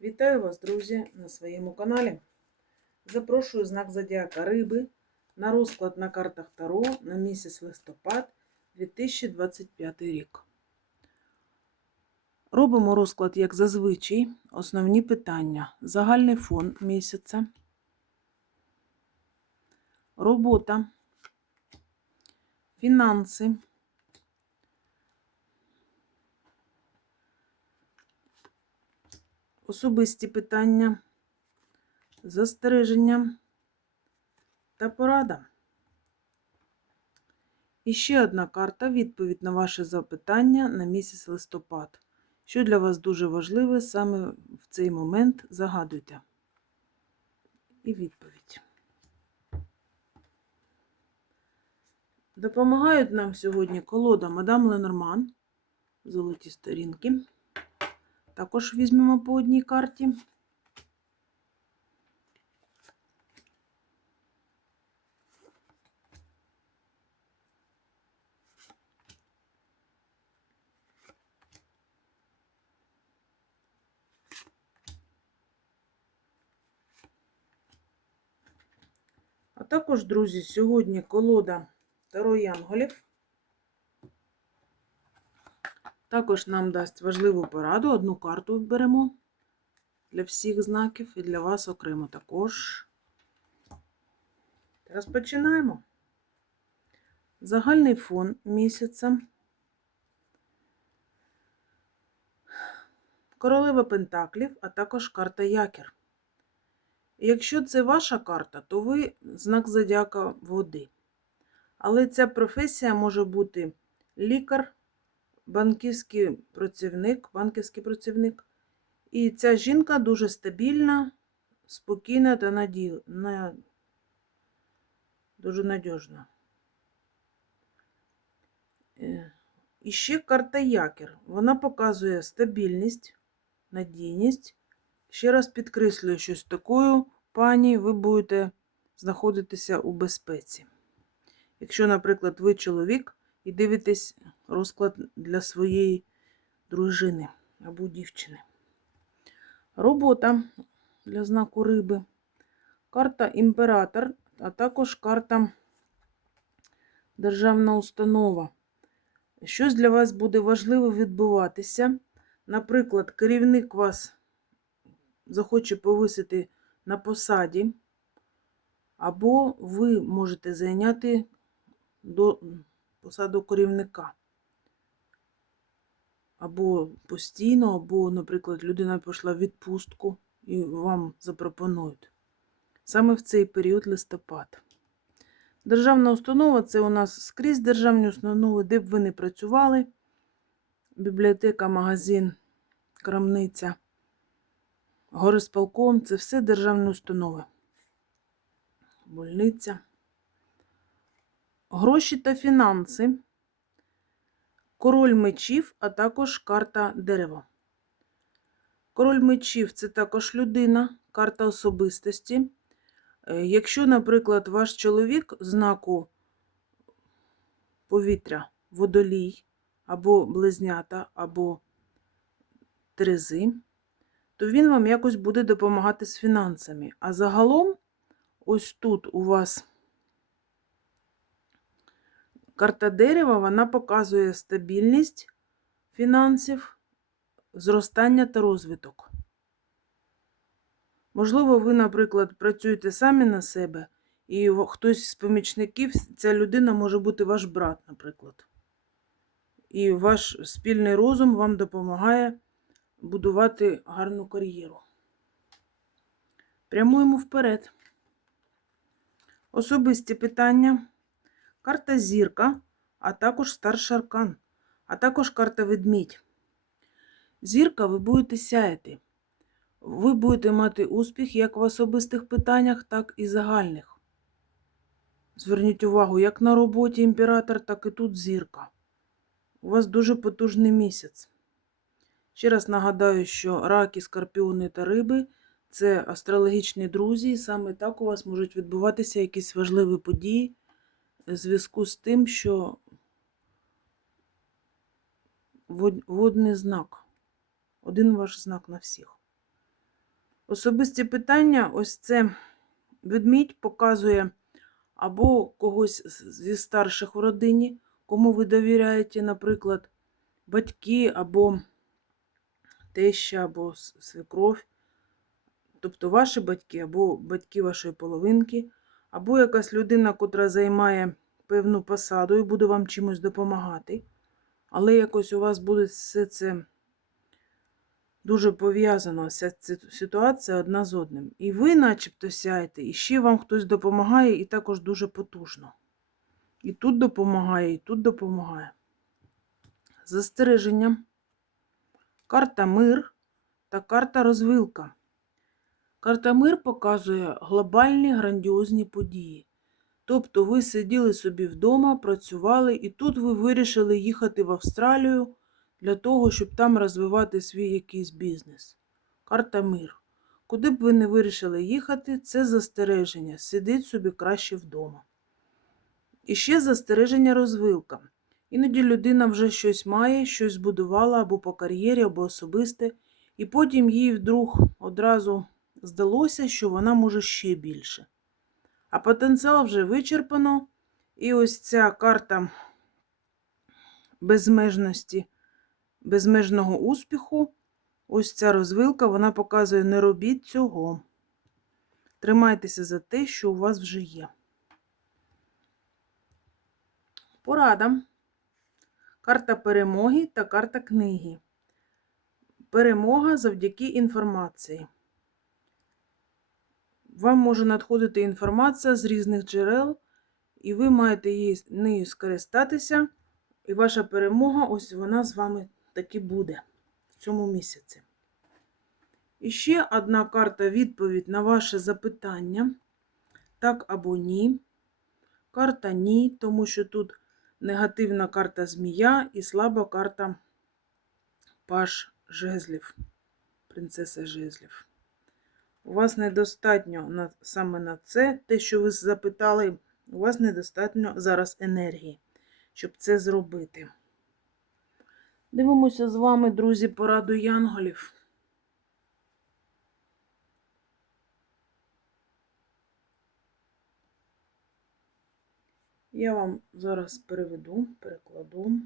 Вітаю вас, друзі, на своєму каналі. Запрошую знак Зодіака Риби на розклад на картах Таро на місяць листопад 2025 рік. Робимо розклад, як зазвичай, основні питання. Загальний фон місяця, робота, фінанси, особисті питання, застереження та порада. І ще одна карта відповідь на ваше запитання на місяць листопад. Що для вас дуже важливе саме в цей момент загадуйте. І відповідь. Допомагають нам сьогодні колода Мадам Ленорман. Золоті сторінки. Також візьмемо по одній карті. А також, друзі, сьогодні колода Таро Янголів. Також нам дасть важливу пораду. Одну карту беремо для всіх знаків і для вас окремо також. Розпочинаємо. Загальний фон місяця. Королева Пентаклів, а також карта Якір. Якщо це ваша карта, то ви знак зодіака води. Але ця професія може бути лікар, банківський працівник, банківський працівник. І ця жінка дуже стабільна, спокійна та наді... на... дуже надіжна. Е, І ще карта Якір. Вона показує стабільність, надійність. Ще раз підкреслюю, що з такою пані ви будете знаходитися у безпеці. Якщо, наприклад, ви чоловік і дивитесь розклад для своєї дружини або дівчини. Робота для знаку риби, карта імператор, а також карта Державна установа. Щось для вас буде важливо відбуватися. Наприклад, керівник вас захоче повисити на посаді, або ви можете зайняти до посаду керівника. Або постійно, або, наприклад, людина пішла в відпустку і вам запропонують. Саме в цей період листопад. Державна установа це у нас скрізь державні установи, де б ви не працювали. Бібліотека, магазин, крамниця, горисполком це все державні установи. Больниця. Гроші та фінанси, король мечів, а також карта дерева. Король мечів це також людина, карта особистості. Е, Якщо, наприклад, ваш чоловік знаку повітря, водолій, або близнята, або терези, то він вам якось буде допомагати з фінансами. А загалом, ось тут у вас. Карта дерева вона показує стабільність фінансів, зростання та розвиток. Можливо, ви, наприклад, працюєте самі на себе, і хтось з помічників, ця людина може бути ваш брат, наприклад. І ваш спільний розум вам допомагає будувати гарну кар'єру. Прямуємо вперед. Особисті питання карта зірка, а також старший аркан, а також карта ведмідь. Зірка ви будете сяяти. Ви будете мати успіх як в особистих питаннях, так і загальних. Зверніть увагу, як на роботі імператор, так і тут зірка. У вас дуже потужний місяць. Ще раз нагадаю, що раки, скорпіони та риби це астрологічні друзі, і саме так у вас можуть відбуватися якісь важливі події зв'язку з тим, що водний знак. Один ваш знак на всіх. Особисті питання, ось це ведмідь показує або когось зі старших в родині, кому ви довіряєте, наприклад, батьки або теща, або свекров, тобто ваші батьки, або батьки вашої половинки, або якась людина, котра займає певну посаду і буде вам чимось допомагати. Але якось у вас буде все це дуже пов'язано, вся ситуація одна з одним. І ви, начебто, сяєте, і ще вам хтось допомагає, і також дуже потужно. І тут допомагає, і тут допомагає. Застереження. Карта мир та карта розвилка. Карта мир показує глобальні грандіозні події. Тобто ви сиділи собі вдома, працювали, і тут ви вирішили їхати в Австралію для того, щоб там розвивати свій якийсь бізнес. Карта мир. Куди б ви не вирішили їхати, це застереження. Сидіть собі краще вдома. І ще застереження розвилка. Іноді людина вже щось має, щось збудувала або по кар'єрі, або особисте, і потім їй вдруг одразу здалося, що вона може ще більше. А потенціал вже вичерпано, і ось ця карта безмежності, безмежного успіху, ось ця розвилка, вона показує, не робіть цього. Тримайтеся за те, що у вас вже є. Порада. Карта перемоги та карта книги. Перемога завдяки інформації. Вам може надходити інформація з різних джерел, і ви маєте її, нею скористатися, і ваша перемога, ось вона з вами таки буде в цьому місяці. І ще одна карта відповідь на ваше запитання. Так або ні. Карта ні, тому що тут негативна карта змія і слаба карта паш жезлів, принцеса жезлів. У вас недостатньо на, саме на це, те, що ви запитали, у вас недостатньо зараз енергії, щоб це зробити. Дивимося з вами, друзі, пораду янголів. Я вам зараз переведу, перекладу.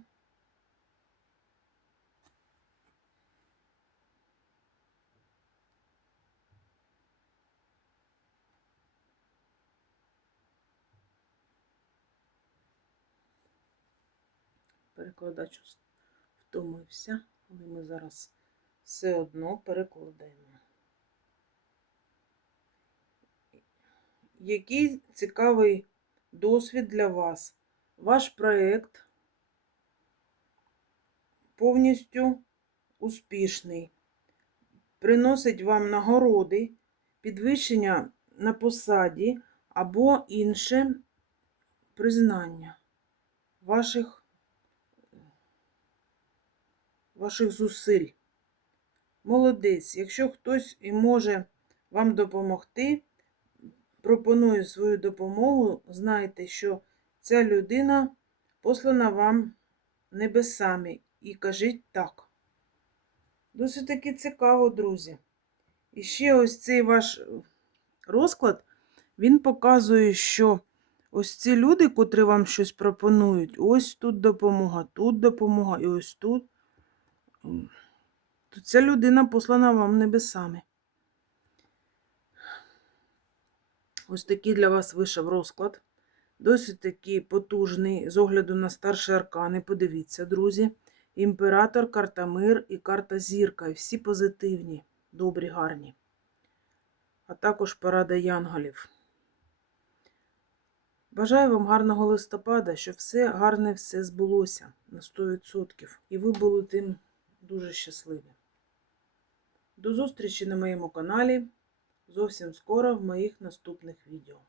Перекладач втомився, але ми зараз все одно перекладаємо. Який цікавий досвід для вас? Ваш проєкт повністю успішний, приносить вам нагороди, підвищення на посаді або інше признання ваших, ваших зусиль. Молодець, якщо хтось і може вам допомогти, пропоную свою допомогу, знайте, що ця людина послана вам небесами і кажіть так. Досить таки цікаво, друзі. І ще ось цей ваш розклад, він показує, що ось ці люди, котрі вам щось пропонують, ось тут допомога, тут допомога і ось тут. То ця людина послана вам небесами. Ось такий для вас вийшов розклад. Досить такий потужний, з огляду на старші аркани. Подивіться, друзі. Імператор, карта мир і карта зірка. І всі позитивні, добрі, гарні. А також порада янголів. Бажаю вам гарного листопада, щоб все гарне все збулося на 100%. І ви були тим дуже щасливі. До зустрічі на моєму каналі. Зовсім скоро в моїх наступних відео.